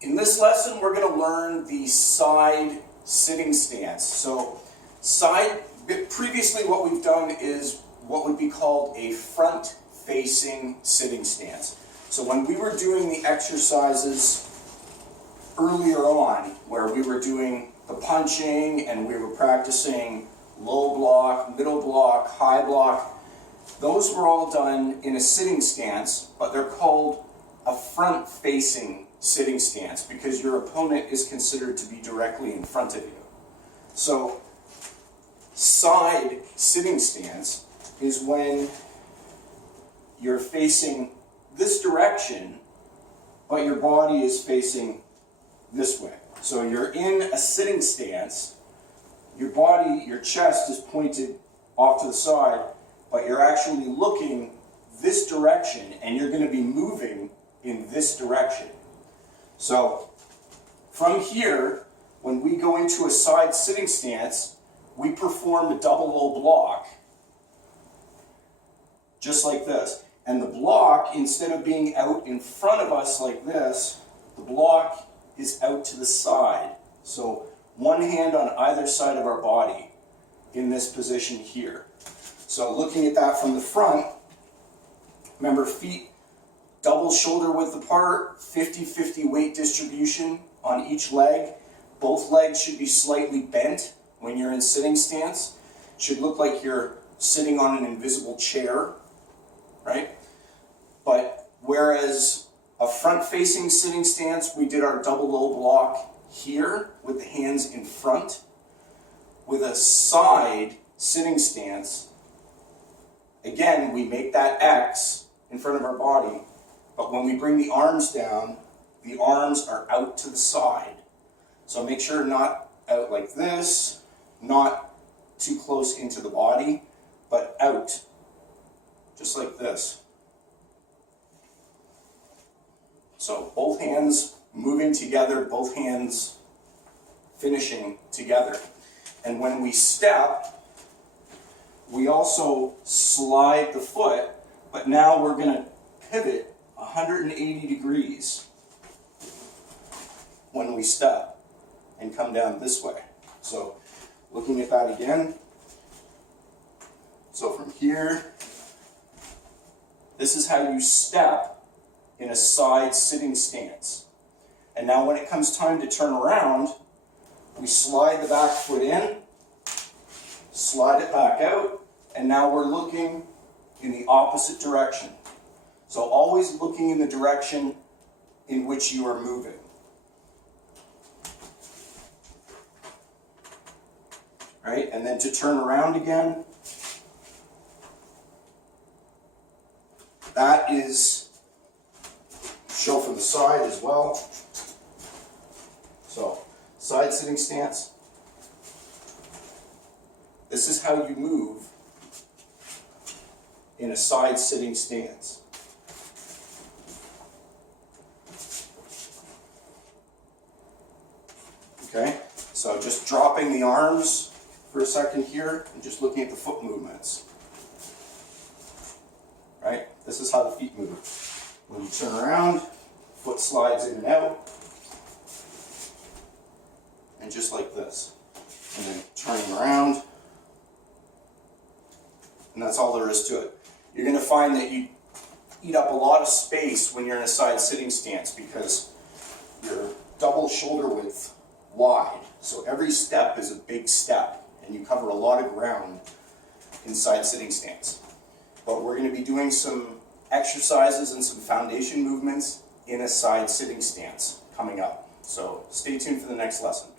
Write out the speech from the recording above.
In this lesson, we're going to learn the side sitting stance. So previously what we've done is what would be called a front-facing sitting stance. So when we were doing the exercises earlier on, where we were doing the punching and we were practicing low block, middle block, high block, those were all done in a sitting stance, but they're called a front-facing sitting stance because your opponent is considered to be directly in front of you. So side sitting stance is when you're facing this direction, but your body is facing this way. So you're in a sitting stance, your body, your chest is pointed off to the side, but you're actually looking this direction and you're going to be moving in this direction. So from here, when we go into a side sitting stance, we perform a double low block, just like this. And the block, instead of being out in front of us like this, the block is out to the side. So one hand on either side of our body in this position here. So looking at that from the front, remember feet double shoulder width apart, 50-50 weight distribution on each leg. Both legs should be slightly bent when you're in sitting stance. Should look like you're sitting on an invisible chair, right? But whereas a front-facing sitting stance, we did our double low block here with the hands in front. With a side sitting stance, again, we make that X in front of our body, but when we bring the arms down, the arms are out to the side. So make sure not out like this, not too close into the body, but out, just like this. So both hands moving together, both hands finishing together. And when we step, we also slide the foot, but now we're going to pivot 180 degrees when we step and come down this way. So looking at that again. So from here, this is how you step in a side sitting stance. And now when it comes time to turn around, we slide the back foot in, slide it back out, and now we're looking in the opposite direction. So always looking in the direction in which you are moving. Right? And then to turn around again, that is show from the side as well. So side sitting stance. This is how you move in a side sitting stance. Okay, so just dropping the arms for a second here and just looking at the foot movements. Right, this is how the feet move. When you turn around, foot slides in and out, and just like this. And then turning around, and that's all there is to it. You're going to find that you eat up a lot of space when you're in a side sitting stance because you're double shoulder width wide. So every step is a big step, and you cover a lot of ground in side sitting stance. But we're going to be doing some exercises and some foundation movements in a side sitting stance coming up. So stay tuned for the next lesson.